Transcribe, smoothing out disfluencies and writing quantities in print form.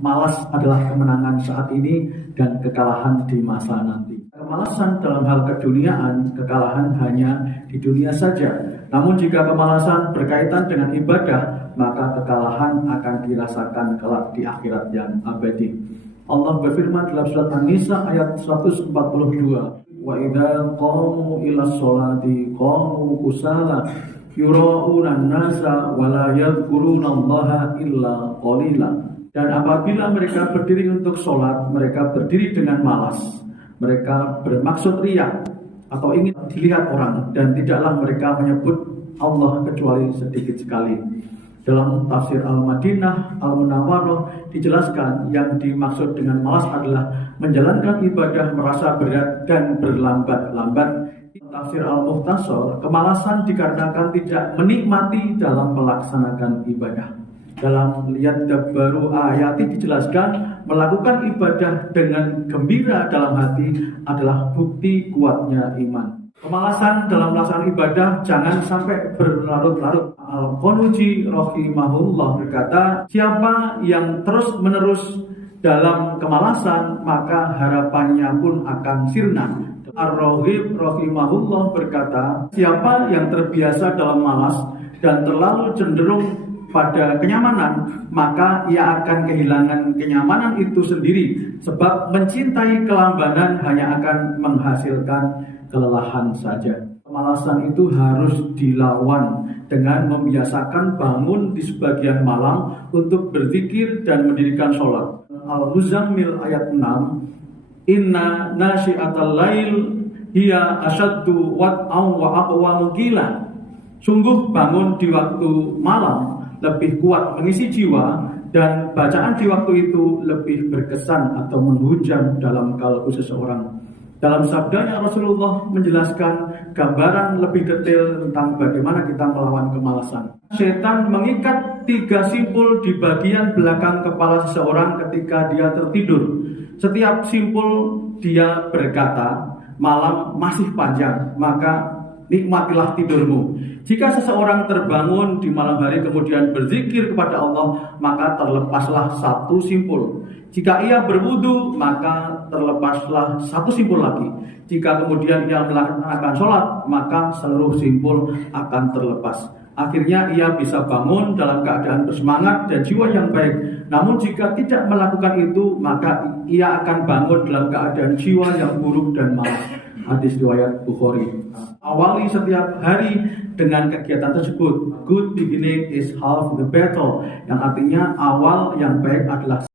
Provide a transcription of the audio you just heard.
Malas adalah kemenangan saat ini dan kekalahan di masa nanti. Kemalasan dalam hal keduniaan, kekalahan hanya di dunia saja. Namun jika kemalasan berkaitan dengan ibadah, maka kekalahan akan dirasakan kelak di akhirat yang abadi. Allah berfirman dalam surat An-Nisa ayat 142, wa idza qamu ila sholati qamu kusala yura'una an-nasa wa la yadhkurunallaha illa qalila. Dan apabila mereka berdiri untuk sholat, mereka berdiri dengan malas. Mereka bermaksud riya atau ingin dilihat orang, dan tidaklah mereka menyebut Allah kecuali sedikit sekali. Dalam tafsir Al-Madinah Al-Munawwarah dijelaskan yang dimaksud dengan malas adalah menjalankan ibadah merasa berat dan berlambat-lambat. Tafsir Al-Mukhtasar, kemalasan dikarenakan tidak menikmati dalam melaksanakan ibadah. Dalam Liyadabbaru ayati dijelaskan melakukan ibadah dengan gembira dalam hati adalah bukti kuatnya iman. Kemalasan dalam melaksanakan ibadah jangan sampai berlarut-larut. Al-Qanuji rahimahullah berkata, siapa yang terus-menerus dalam kemalasan maka harapannya pun akan sirna. Ar-Raghib rahimahullah berkata, siapa yang terbiasa dalam malas dan terlalu cenderung pada kenyamanan, maka ia akan kehilangan kenyamanan itu sendiri, sebab mencintai kelambanan hanya akan menghasilkan kelelahan saja. Kemalasan itu harus dilawan dengan membiasakan bangun di sebagian malam untuk berzikir dan mendirikan sholat. Al-Muzammil ayat 6, inna nasyi'atal lail hiya asyaddu wat'aw wa aqwamu qila. Sungguh bangun di waktu malam lebih kuat mengisi jiwa, dan bacaan di waktu itu lebih berkesan atau menghujam dalam kalbu seseorang. Dalam sabdanya Rasulullah menjelaskan gambaran lebih detail tentang bagaimana kita melawan kemalasan. Setan mengikat 3 simpul di bagian belakang kepala seseorang ketika dia tertidur. Setiap simpul dia berkata, malam masih panjang, maka nikmatilah tidurmu. Jika seseorang terbangun di malam hari kemudian berzikir kepada Allah, maka terlepaslah 1 simpul. Jika ia berwudu, maka terlepaslah 1 simpul lagi. Jika kemudian ia melaksanakan sholat, maka seluruh simpul akan terlepas. Akhirnya ia bisa bangun dalam keadaan bersemangat dan jiwa yang baik. Namun jika tidak melakukan itu, maka ia akan bangun dalam keadaan jiwa yang buruk dan malas. Hadis riwayat Bukhari. Awali setiap hari dengan kegiatan tersebut. Good beginning is half the battle, yang artinya awal yang baik adalah